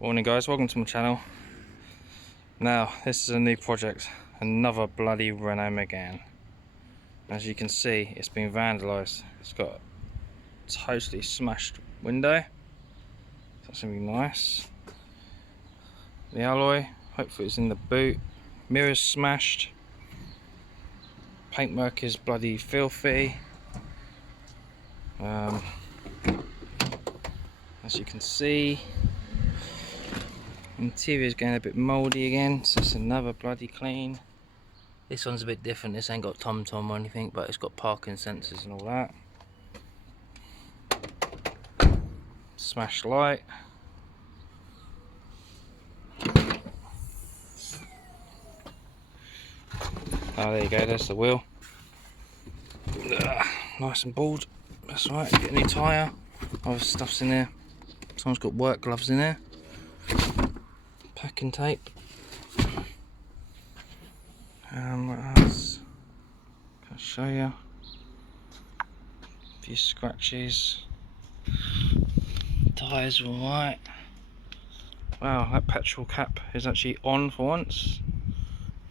Morning guys, welcome to my channel. Now this is a new project, another bloody Renault Megane. As you can see, it's been vandalised. It's got a totally smashed window. That's gonna be nice. The alloy, hopefully it's in the boot. Mirrors smashed. Paintwork is bloody filthy. As you can see, interior is getting a bit mouldy again, so it's another bloody clean. This one's a bit different. This ain't got tom-tom or anything, but it's got parking sensors and all that. Smashed light. Oh, there you go, there's the wheel. Nice and bald. That's right, get a new tyre. Other stuff's in there. Someone's got work gloves in there. Packing tape. What else? Can I show you? A few scratches. Tyres are alright. Wow, that petrol cap is actually on for once.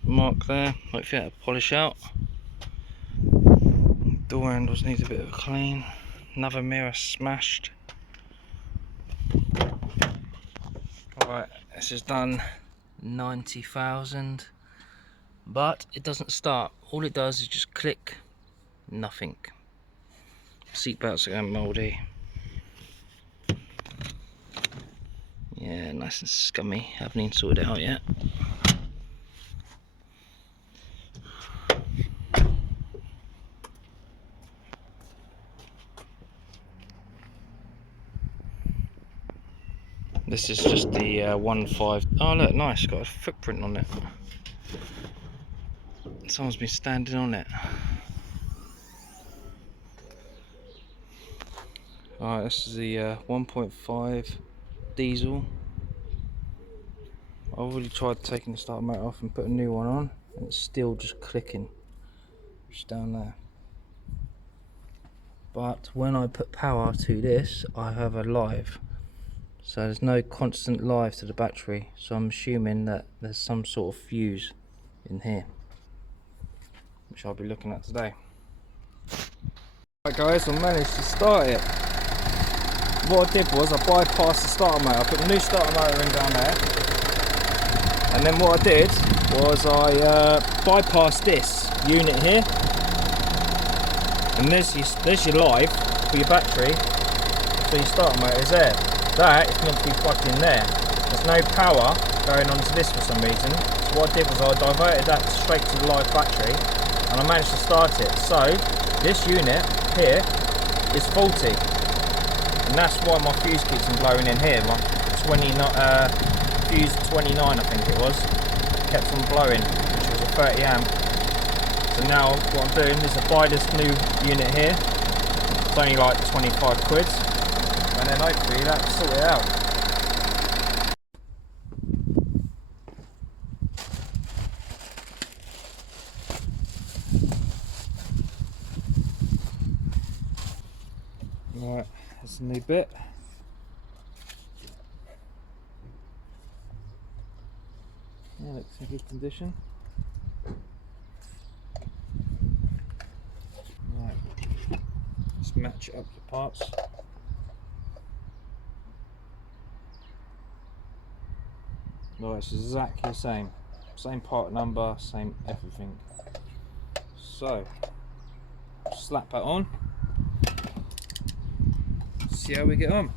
Mark there, might fit a polish out. Door handles need a bit of a clean. Another mirror smashed. Alright, this is done 90,000, but it doesn't start. All it does is just click, nothing. Seat belts are going mouldy. Yeah, nice and scummy. Haven't even sorted it out yet. This is just the 1.5. Oh look, nice, got a footprint on it. Someone's been standing on it. Alright, this is the 1.5 diesel. I've already tried taking the starter motor off and put a new one on, and it's still just clicking. It's down there. But when I put power to this, I have a live. So there's no constant live to the battery, so I'm assuming that there's some sort of fuse in here, which I'll be looking at today. Right guys, I managed to start it. What I did was I bypassed the starter motor. I put the new starter motor in down there, and then what I did was I bypassed this unit here, and there's your live for your battery, so your starter motor is there. That is meant to be plugged in there. There's no power going onto this for some reason. So what I did was I diverted that straight to the live battery, and I managed to start it. So this unit here is faulty, and that's why my fuse keeps on blowing in here. My fuse 29, I think it was, kept on blowing, which was a 30 amp. So now what I'm doing is I buy this new unit here. It's only like 25 quid. And then hopefully that'll sort it out. Right, that's a new bit. Yeah, looks in good condition. Right, let's match it up to parts. Right, it's exactly the same part number, same everything. So, slap that on, see how we get on.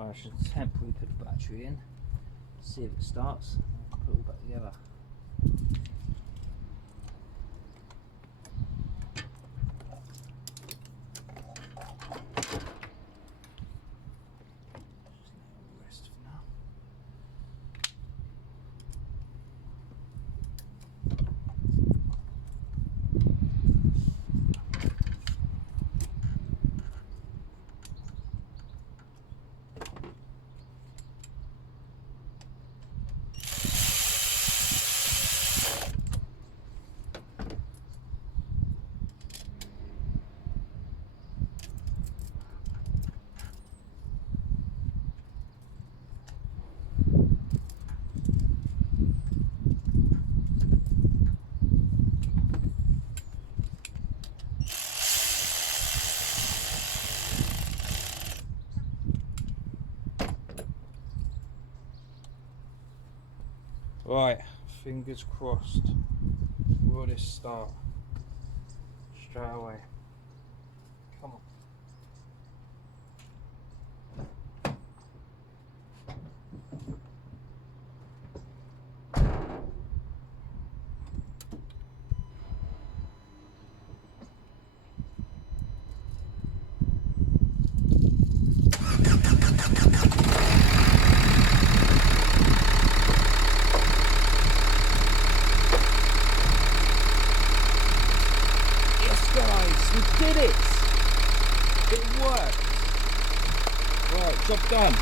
I should temporarily put the battery in, see if it starts, and put it all back together. Rest for now. Right, fingers crossed. Will this start straight away? Come on. Guys, we did it! It worked! Right, job done.